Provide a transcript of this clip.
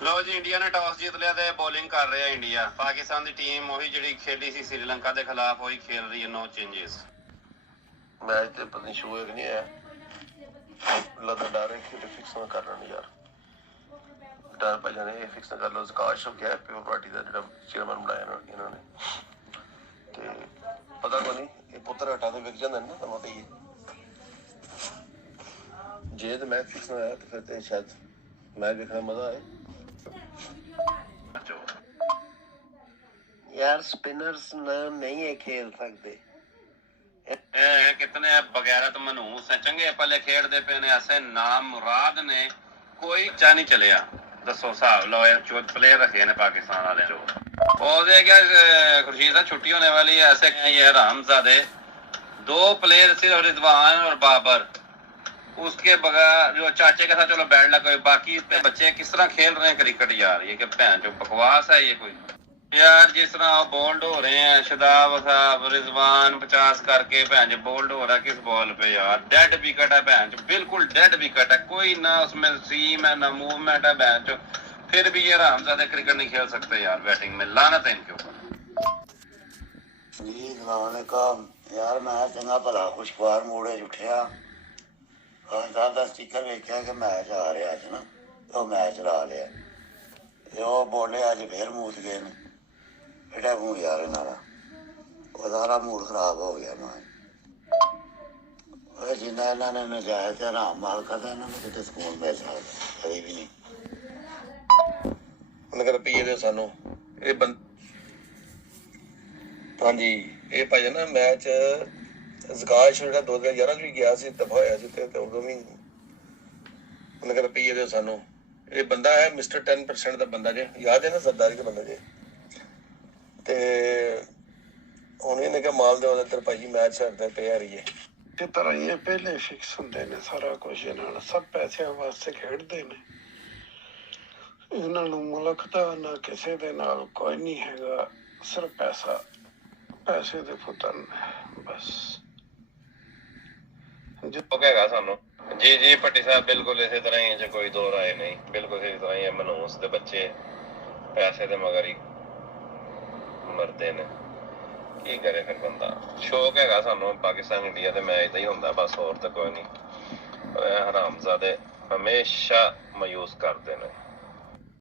लो जी India ने toss जीत लिया ते बॉलिंग कर रहा है इंडिया। पाकिस्तान की टीम वही जी खेली सी श्रीलंका के खिलाफ वही खेल रही है। No changes. मैच तो पता नहीं शो है कि नहीं है। लगता डर है कि फिक्स ना कर लेना यार। डर पै जाने फिक्स ना कर लो। आकाश हो गया पेपर पार्टी का जो चेयरमैन बनाया इन्होंने ते पता को नहीं ये पुत्र हटा तो विक जाते ना तो पता ही जे तो मैच फिक्स ना आया तो फिर तो शायद मैच देखने मजा आए यार। स्पिनर्स नहीं है खेल सकते। कितने बगैरत मनूस है चंगे पले खेडते पे ने ऐसे नाम मुराद ने कोई चा नहीं चलिया। दसो हिसाब लो जो प्लेयर रखे ने पाकिस्तान वाले क्या खुर्शीद साहब छुट्टी होने वाली है ऐसे ये हरामजादे दो प्लेयर सिर्फ रिजवान और बाबर उसके बगैर जो चाचे के साथ चलो बैठ लगा बाकी बच्चे किस तरह खेल रहे हैं क्रिकेट यार। ये क्या भैन जो बकवास है ये कोई यार। जिस तरह बोल्ड हो रहे हैं शदाब साहब रिजवान 50 करके भैन जो बोल्ड हो रहा है किस बॉल पे यार। डेड विकेट है भैन जो बिल्कुल डेड विकेट है कोई ना उसमें सीम है ना मूवमेंट है भैन जो। फिर भी ये हरामजादे क्रिकेट नहीं खेल सकते यार। बैटिंग में लानत है इनके ऊपर। यार मैं चंगा भला खुशगवार मूड उठिया का स्टिकर वेख्या कि मैच आ रहा अज ना तो मैच ला लिया तो बोले अज फिर मूत गए ने एडा मूड यार इन्हों सारा मूड खराब हो गया मैं जिन्ना इन्होंने नजायज हराम माल करता इन्होंने कितने सुकून मिल सकता कभी भी नहीं। उन्हें रपीए दे सानू हाँ जी ये भाई ना मैच जकाश जो 2011 भी गया सी दफा होया सी ते उदों भी उन्हें रपीए दे सानू ये बंदा है मिस्टर 10% का बंदा जे याद है ना सरदारी का बंदा जे ते उन्हें क्या माल दे उधर भाई मैच सरदे पे आ रही है इस तरह ये पहले फिक्स होंगे ने सारा कुछ इन्होंने सब पैसे वास्ते खेडते ने इन्होंने मुल्क का ना किसी दे नाल कोई नहीं हैगा सिर्फ पैसा पैसे दे पुत्र ने बस सानू जी जी भट्टी साहब बिल्कुल इसी तरह ही है कोई दो राय नहीं बिल्कुल इसी तरह ही है। मनूस दे बच्चे पैसे दे मगर ही मरते ने की करे फिर बंदा। शौक है सानू पाकिस्तान इंडिया के मैच का ही होंगे बस होर तो कोई नहीं। हरामजादे हमेशा मायूस करते हैं।